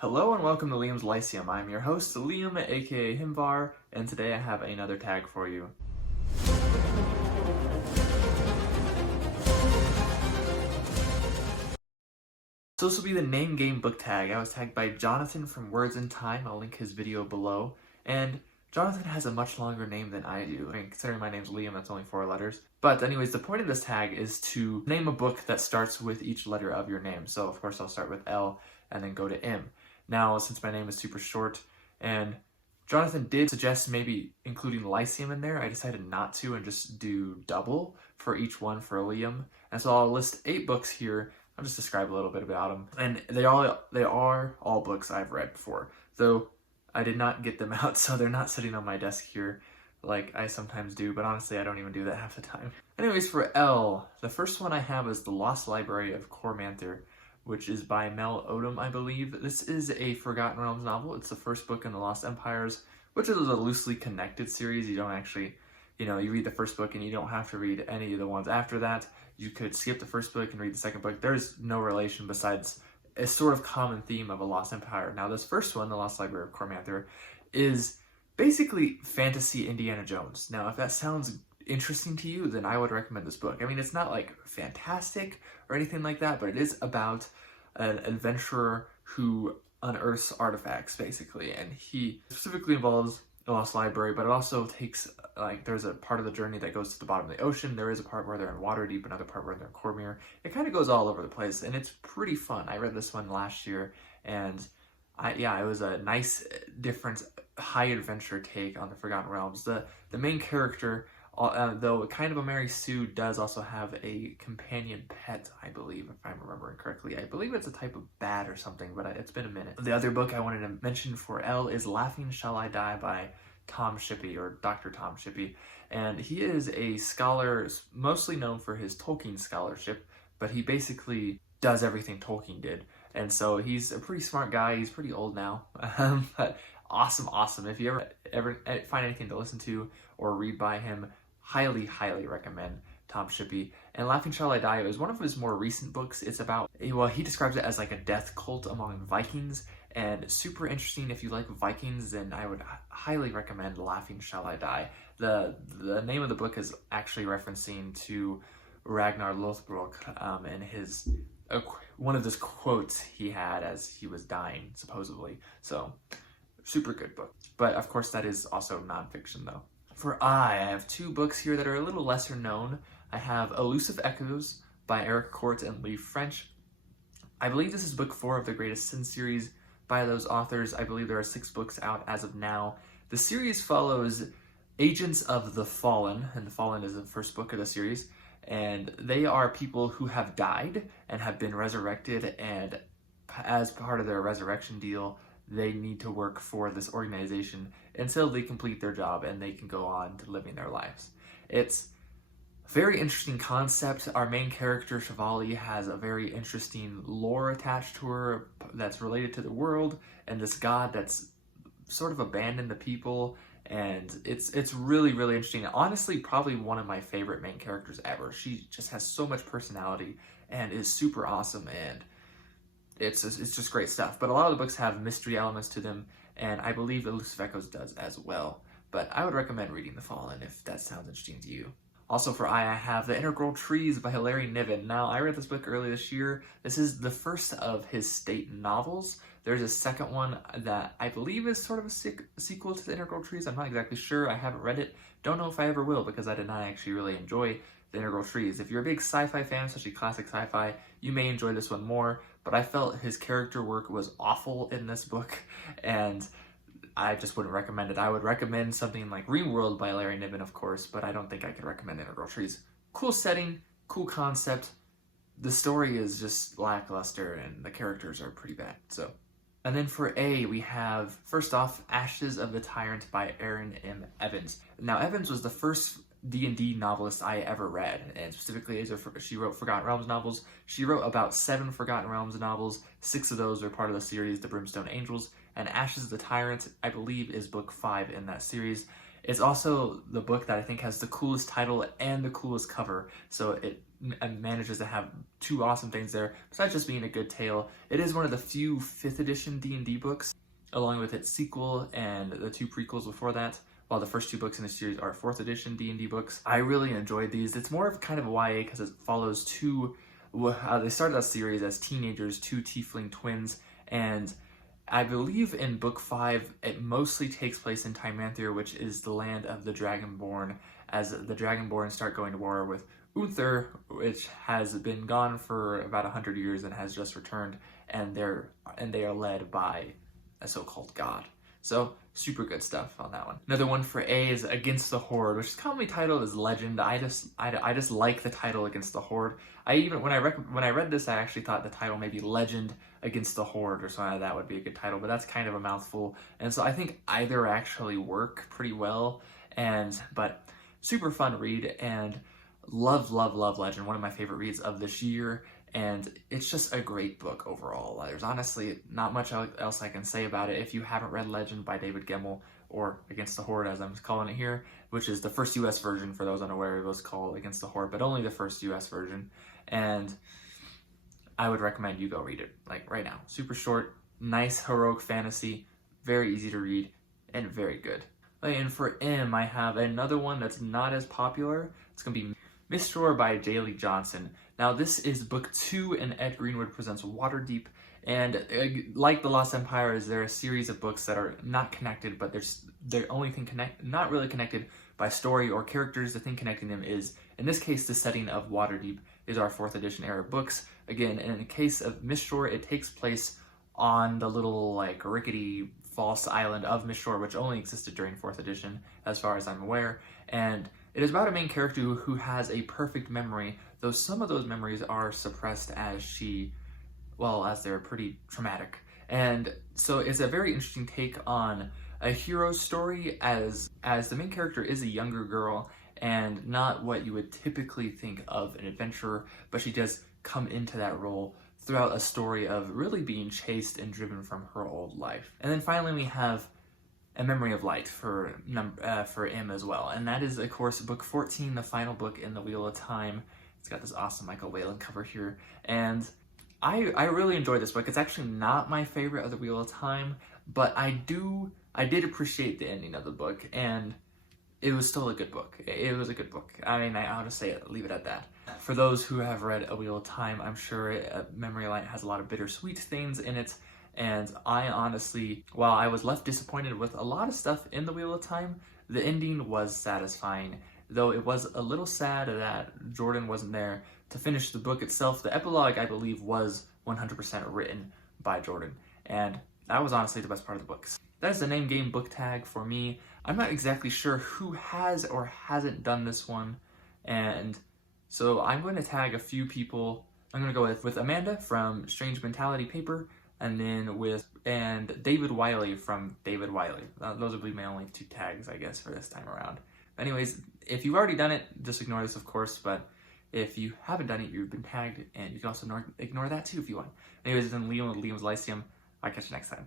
Hello and welcome to Liam's Lyceum. I'm your host, Liam, aka Himvar, and today I have another tag for you. So this will be the name game book tag. I was tagged by Jonathan from Words in Time. I'll link his video below. And Jonathan has a much longer name than I do. I mean, considering my name's Liam, that's only 4 letters. But anyways, the point of this tag is to name a book that starts with each letter of your name. So of course I'll start with L and then go to M. Now, since my name is super short, and Jonathan did suggest maybe including Lyceum in there, I decided not to and just do double for each one for Liam. And so I'll list 8 books here. I'll just describe a little bit about them. And they are all books I've read before, though I did not get them out, so they're not sitting on my desk here like I sometimes do, but honestly, I don't even do that half the time. Anyways, for L, the first one I have is The Lost Library of Cormanther, which is by Mel Odom, I believe. This is a Forgotten Realms novel. It's the first book in the Lost Empires, which is a loosely connected series. You don't actually, you read the first book and you don't have to read any of the ones after that. You could skip the first book and read the second book. There's no relation besides a sort of common theme of a Lost Empire. Now, this first one, The Lost Library of Cormanther, is basically fantasy Indiana Jones. Now, if that sounds interesting to you, then I would recommend this book. I mean, it's not like fantastic or anything like that, but it is about an adventurer who unearths artifacts, basically, and he specifically involves the Lost Library, but it also takes, there's a part of the journey that goes to the bottom of the ocean. There is a part where they're in Waterdeep, another part where they're in Cormyr. It kind of goes all over the place, and it's pretty fun. I read this one last year, and it was a nice, different, high adventure take on the Forgotten Realms. The main character, though kind of a Mary Sue, does also have a companion pet, I believe, if I'm remembering correctly. I believe it's a type of bat or something, but it's been a minute. The other book I wanted to mention for L is Laughing Shall I Die by Tom Shippey, or Dr. Tom Shippey. And he is a scholar mostly known for his Tolkien scholarship, but he basically does everything Tolkien did. And so he's a pretty smart guy. He's pretty old now, but awesome. If you ever find anything to listen to or read by him, highly recommend Tom Shippey. And Laughing Shall I Die is one of his more recent books. It's about, well, he describes it as like a death cult among Vikings, and super interesting. If you like Vikings, then I would highly recommend Laughing Shall I Die. The name of the book is actually referencing to Ragnar Lothbrok and his one of his quotes he had as he was dying, supposedly. So, super good book. But of course, that is also nonfiction, though. For I have 2 books here that are a little lesser known. I have Elusive Echoes by Eric Quartz and Lee French. I believe this is book 4 of the Greatest Sin series by those authors. I believe there are 6 books out as of now. The series follows Agents of the Fallen, and the Fallen is the first book of the series, and they are people who have died and have been resurrected, and as part of their resurrection deal, they need to work for this organization until they complete their job and they can go on to living their lives. It's a very interesting concept. Our main character, Shivali, has a very interesting lore attached to her that's related to the world and this god that's sort of abandoned the people, and it's really interesting. Honestly, probably one of my favorite main characters ever. She just has so much personality and is super awesome, and it's just great stuff. But a lot of the books have mystery elements to them, and I believe Elusive Echoes does as well. But I would recommend reading The Fallen if that sounds interesting to you. Also for I have The Integral Trees by Larry Niven. Now, I read this book early this year. This is the first of his State novels. There's a second one that I believe is sort of a sequel to The Integral Trees. I'm not exactly sure. I haven't read it. Don't know if I ever will, because I did not actually really enjoy The Integral Trees. If you're a big sci-fi fan, especially classic sci-fi, you may enjoy this one more, but I felt his character work was awful in this book, and I just wouldn't recommend it. I would recommend something like Ringworld by Larry Niven, of course, but I don't think I could recommend Integral Trees. Cool setting, cool concept. The story is just lackluster, and the characters are pretty bad, so. And then for A, we have, first off, Ashes of the Tyrant by Erin M. Evans. Now, Evans was the first D&D novelist I ever read, and specifically she wrote Forgotten Realms novels. She wrote about 7 Forgotten Realms novels. 6 of those are part of the series The Brimstone Angels, and Ashes of the Tyrant, I believe, is book 5 in that series. It's also the book that I think has the coolest title and the coolest cover, so it manages to have two awesome things there. Besides just being a good tale, it is one of the few 5th edition D&D books, along with its sequel and the 2 prequels before that, while the first 2 books in the series are 4th edition D&D books. I really enjoyed these. It's more of kind of a YA because it follows they started that series as teenagers, 2 tiefling twins, and I believe in book 5, it mostly takes place in Tyranthir, which is the land of the Dragonborn, as the Dragonborn start going to war with Uther, which has been gone for about 100 years and has just returned, and they are led by a so-called god. So, super good stuff on that one. Another one for A is Against the Horde, which is commonly titled as Legend. I just like the title Against the Horde. When I read this, I actually thought the title maybe Legend Against the Horde or something like that would be a good title, but that's kind of a mouthful. And so I think either actually work pretty well, but super fun read, and love Legend, one of my favorite reads of this year. And it's just a great book overall. There's honestly not much else I can say about it. If you haven't read Legend by David Gemmell, or Against the Horde as I'm calling it here, which is the first US version for those unaware, it was called Against the Horde, but only the first US version. And I would recommend you go read it, like right now. Super short, nice heroic fantasy, very easy to read, and very good. And for M, I have another one that's not as popular. It's going to be Mistral by J. Lee Johnson. Now this is book 2 in Ed Greenwood Presents Waterdeep, and like The Lost Empire, they're a series of books that are not connected, but they're only thing not really connected by story or characters. The thing connecting them is, in this case, the setting of Waterdeep is our 4th edition era books. Again, in the case of Mistral, it takes place on the little like rickety false island of Mistral, which only existed during 4th edition, as far as I'm aware, and it is about a main character who has a perfect memory, though some of those memories are suppressed as they're pretty traumatic. And so it's a very interesting take on a hero's story, as the main character is a younger girl and not what you would typically think of an adventurer, but she does come into that role throughout a story of really being chased and driven from her old life. And then finally we have A Memory of Light for M as well, and that is, of course, book 14, the final book in the Wheel of Time. It's got this awesome Michael Whalen cover here, and I really enjoyed this book. It's actually not my favorite of the Wheel of Time, but I did appreciate the ending of the book, and it was still a good book. It was a good book. I mean, I'll just leave it at that. For those who have read A Wheel of Time, I'm sure A Memory of Light has a lot of bittersweet things in it. And I honestly, while I was left disappointed with a lot of stuff in The Wheel of Time, the ending was satisfying. Though it was a little sad that Jordan wasn't there to finish the book itself. The epilogue, I believe, was 100% written by Jordan. And that was honestly the best part of the books. That is the name game book tag for me. I'm not exactly sure who has or hasn't done this one. And so I'm going to tag a few people. I'm going to go with Amanda from Strange Mentality Paper, and then David Wiley from David Wiley. Those will be my only 2 tags, I guess, for this time around. Anyways, if you've already done it, just ignore this, of course, but if you haven't done it, you've been tagged, and you can also ignore that too if you want. Anyways, then Liam with Liam's Lyceum. I'll catch you next time.